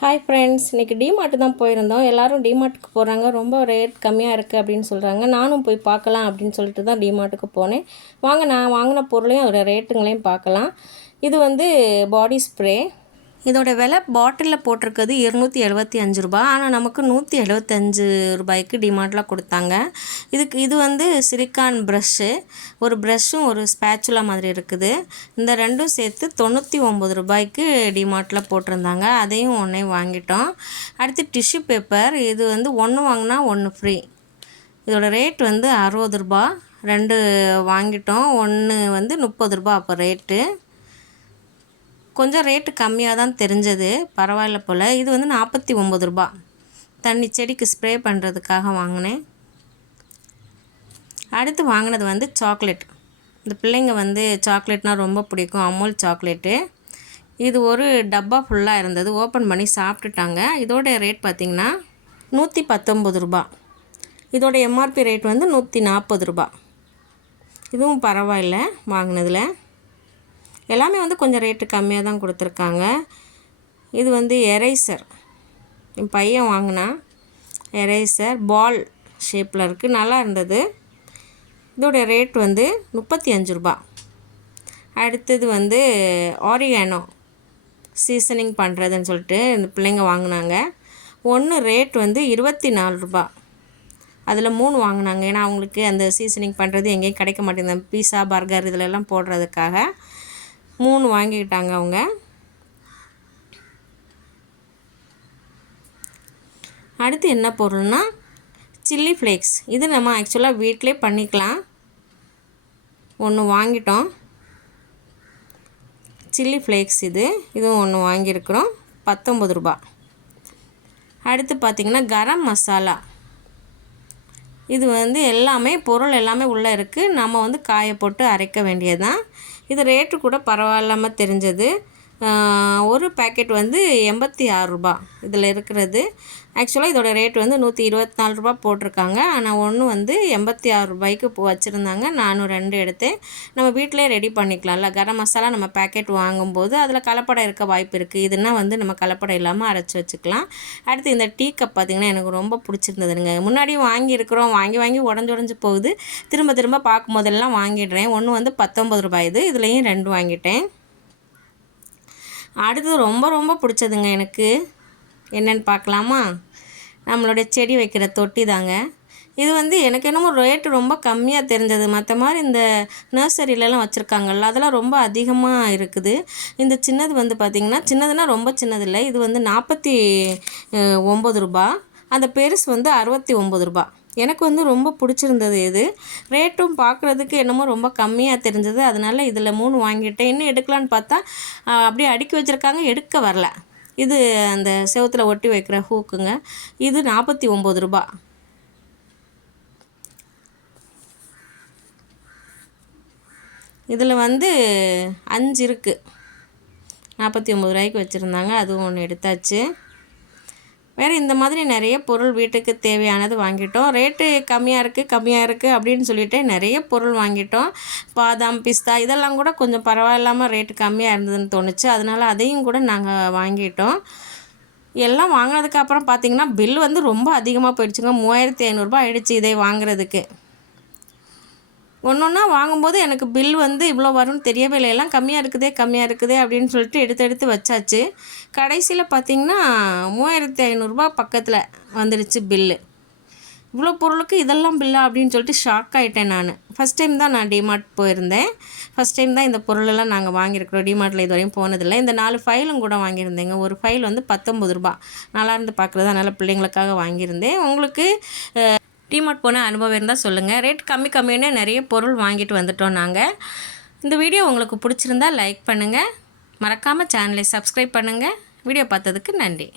Hi friends இன்றைக்கி டிமார்ட்டு தான் போயிருந்தோம். எல்லோரும் டிமார்ட்டுக்கு போகிறாங்க ரொம்ப ரேட் கம்மியாக இருக்குது அப்படின்னு சொல்கிறாங்க நானும் போய் பார்க்கலாம் அப்படின்னு சொல்லிட்டு தான் டிமார்ட்டுக்கு போனேன். வாங்க நான் வாங்கின பொருளையும் அதோடய ரேட்டுங்களையும் பார்க்கலாம். இது வந்து பாடி ஸ்ப்ரே இதோட விலை பாட்டிலில் போட்டிருக்கிறது இருநூற்றி எழுபத்தி அஞ்சு ரூபா ஆனால் நமக்கு நூற்றி எழுபத்தஞ்சு ரூபாய்க்கு டிமார்ட்டில் கொடுத்தாங்க. இதுக்கு இது வந்து சிலிக்கான் ப்ரஷ்ஷு ஒரு ப்ரஷ்ஷும் ஒரு ஸ்பேச்சுலா மாதிரி இருக்குது. இந்த ரெண்டும் சேர்த்து தொண்ணூற்றி ஒம்பது ரூபாய்க்கு டிமார்ட்டில் போட்டிருந்தாங்க. அதையும் ஒன்றே வாங்கிட்டோம். அடுத்து டிஷ்யூ பேப்பர் இது வந்து ஒன்று வாங்கினா ஒன்று ஃப்ரீ இதோட ரேட் வந்து அறுபது ரூபா ரெண்டு வாங்கிட்டோம். ஒன்று வந்து முப்பது ரூபா அப்போ ரேட்டு கொஞ்சம் ரேட்டு கம்மியாக தான் தெரிஞ்சது. பரவாயில்ல போல். இது வந்து நாற்பத்தி ஒம்பது ரூபா. தண்ணி செடிக்கு ஸ்ப்ரே பண்ணுறதுக்காக வாங்கினேன். அடுத்து வாங்கினது வந்து சாக்லேட் இந்த பிள்ளைங்க வந்து சாக்லேட்னால் ரொம்ப பிடிக்கும். அமுல் சாக்லேட்டு இது ஒரு டப்பா ஃபுல்லாக இருந்தது. ஓப்பன் பண்ணி சாப்பிட்டுட்டாங்க. இதோடைய ரேட் பார்த்திங்கன்னா நூற்றி பத்தொம்பது ரூபா. இதோட எம்ஆர்பி ரேட் வந்து நூற்றி நாற்பது ரூபா. இதுவும் பரவாயில்ல வாங்கினதில். எல்லாமே வந்து கொஞ்சம் ரேட்டு கம்மியாக தான் கொடுத்துருக்காங்க. இது வந்து எரேசர் என் பையன் வாங்கினான் எரேசர் பால் ஷேப்பில் இருக்குது நல்லா இருந்தது. இதோடைய ரேட் வந்து முப்பத்தி அஞ்சு ரூபா. அடுத்தது வந்து ஆரியானோ சீசனிங் பண்ணுறதுன்னு சொல்லிட்டு இந்த பிள்ளைங்க வாங்கினாங்க. ஒன்று ரேட் வந்து இருபத்தி நாலு ரூபா. அதில் மூணு வாங்கினாங்க. ஏன்னா அவங்களுக்கு அந்த சீசனிங் பண்ணுறது எங்கேயும் கிடைக்க மாட்டேங்குது. பீஸா பர்கர் இதிலெல்லாம் போடுறதுக்காக. மூணு வாங்கிக்கிட்டாங்க அவங்க. அடுத்து என்ன பொருள்னா சில்லி ஃப்ளேக்ஸ். இது நம்ம ஆக்சுவலாக வீட்டிலே பண்ணிக்கலாம். ஒன்று வாங்கிட்டோம். சில்லி ஃப்ளேக்ஸ் இது. இதுவும் ஒன்று வாங்கியிருக்கிறோம். பத்தொம்பது ரூபா. அடுத்து பார்த்திங்கன்னா கரம் மசாலா. இது வந்து எல்லாமே பொருள் எல்லாமே உள்ளே இருக்குது நம்ம வந்து காய போட்டு அரைக்க வேண்டியது தான் இது ரேட்டு கூட பரவாயில்லாமல் தெரிஞ்சது. ஒரு பேக்கெட் வந்து எண்பத்தி ஆறு ரூபா இதில் இருக்கிறது. ஆக்சுவலாக இதோட ரேட் வந்து நூற்றி இருபத்தி நாலு ரூபா போட்டிருக்காங்க. ஆனால் ஒன்று வந்து எண்பத்தி ஆறு ரூபாய்க்கு வச்சுருந்தாங்க. நானும் ரெண்டு எடுத்தேன். நம்ம வீட்டிலே ரெடி பண்ணிக்கலாம்ல. கரம் மசாலா நம்ம பேக்கெட் வாங்கும்போது அதில் கலப்படம் இருக்க வாய்ப்பு இருக்குது இதுனா வந்து நம்ம கலப்படம் இல்லாமல் அரைச்சி வச்சுக்கலாம். அடுத்து இந்த டீ கப் பார்த்திங்கன்னா எனக்கு ரொம்ப பிடிச்சிருந்ததுங்க. முன்னாடியும் வாங்கியிருக்கிறோம். வாங்கி வாங்கி உடஞ்சி உடஞ்சி போகுது. திரும்ப திரும்ப பார்க்கும் போதெல்லாம் வாங்கிடுறேன். ஒன்று வந்து பத்தொம்பது ரூபாய் இது. இதுலேயும் ரெண்டு வாங்கிட்டேன். அடுத்தது ரொம்ப ரொம்ப பிடிச்சதுங்க எனக்கு. என்னென்னு பார்க்கலாமா? நம்மளுடைய செடி வைக்கிற தொட்டி தாங்க. இது வந்து எனக்கு என்னமோ ரேட்டு ரொம்ப கம்மியாக தெரிஞ்சது. மற்ற மாதிரி இந்த நர்சரியிலலாம் வச்சுருக்காங்கல்ல அதெல்லாம் ரொம்ப அதிகமாக இருக்குது. இந்த சின்னது வந்து பார்த்திங்கன்னா சின்னதுன்னா ரொம்ப சின்னது இல்லை இது வந்து நாற்பத்தி ஒம்பது ரூபா. அந்த பெருசு வந்து அறுபத்தி ஒம்பது ரூபா. எனக்கு வந்து ரொம்ப பிடிச்சிருந்தது இது. ரேட்டும் பார்க்குறதுக்கு என்னமோ ரொம்ப கம்மியாக தெரிஞ்சது. அதனால் இதில் மூணு வாங்கிட்டேன். இன்னும் எடுக்கலான்னு பார்த்தா அப்படியே அடுக்கி வச்சுருக்காங்க. எடுக்க வரல. இது அந்த செவத்தில் ஒட்டி வைக்கிற ஹூக்குங்க. இது நாற்பத்தி ஒம்பது ரூபா. இதில் வந்து அஞ்சு இருக்குது நாற்பத்தி ஒம்பது ரூபாய்க்கு வச்சுருந்தாங்க. அதுவும் ஒன்று எடுத்தாச்சு. வேறு இந்த மாதிரி நிறைய பொருள் வீட்டுக்கு தேவையானது வாங்கிட்டோம். ரேட்டு கம்மியாக இருக்குது கம்மியாக இருக்குது அப்படின்னு சொல்லிட்டு நிறைய பொருள் வாங்கிட்டோம். பாதாம் பிஸ்தா இதெல்லாம் கூட கொஞ்சம் பரவாயில்லாமல் ரேட்டு கம்மியாக இருந்ததுன்னு தோணுச்சு. அதனால் அதையும் கூட நாங்கள் வாங்கிட்டோம். எல்லாம் வாங்கினதுக்கப்புறம் பார்த்திங்கன்னா பில் வந்து ரொம்ப அதிகமாக போயிடுச்சுங்க. மூவாயிரத்தி ஐநூறுரூபா ஆயிடுச்சு இதை வாங்குறதுக்கு. ஒன்று ஒன்றா வாங்கும்போது எனக்கு பில் வந்து இவ்வளோ வரும்னு தெரியவே இல்லை. எல்லாம் கம்மியாக இருக்குதே கம்மியாக இருக்குதே அப்படின்னு சொல்லிட்டு எடுத்து எடுத்து வச்சாச்சு. கடைசியில் பார்த்திங்கன்னா மூவாயிரத்தி ஐநூறுரூபா பக்கத்தில் வந்துடுச்சு பில்லு இவ்வளோ பொருளுக்கு இதெல்லாம் பில்லா அப்படின்னு சொல்லிட்டு ஷாக் ஆகிட்டேன் நான். ஃபஸ்ட் டைம் தான் நான் டிமார்ட் போயிருந்தேன். ஃபஸ்ட் டைம் தான் இந்த பொருளெல்லாம் நாங்கள் வாங்கியிருக்கிறோம். டிமார்ட்டில் இது வரையும் போனதில்லை. இந்த நாலு ஃபைலும் கூட வாங்கியிருந்தேங்க. ஒரு ஃபைல் வந்து பத்தொம்பது ரூபா நல்லா இருந்து பார்க்குறது அதனால் பிள்ளைங்களுக்காக வாங்கியிருந்தேன். உங்களுக்கு டிமார்ட் போன அனுபவம் இருந்தால் சொல்லுங்கள் ரேட் கம்மி கம்மின்னு நிறைய பொருள் வாங்கிட்டு வந்துட்டோம் நாங்கள் இந்த வீடியோ உங்களுக்கு பிடிச்சிருந்தா லைக் பண்ணுங்கள் மறக்காமல் சேனலை சப்ஸ்கிரைப் பண்ணுங்கள் வீடியோ பார்த்ததுக்கு நன்றி.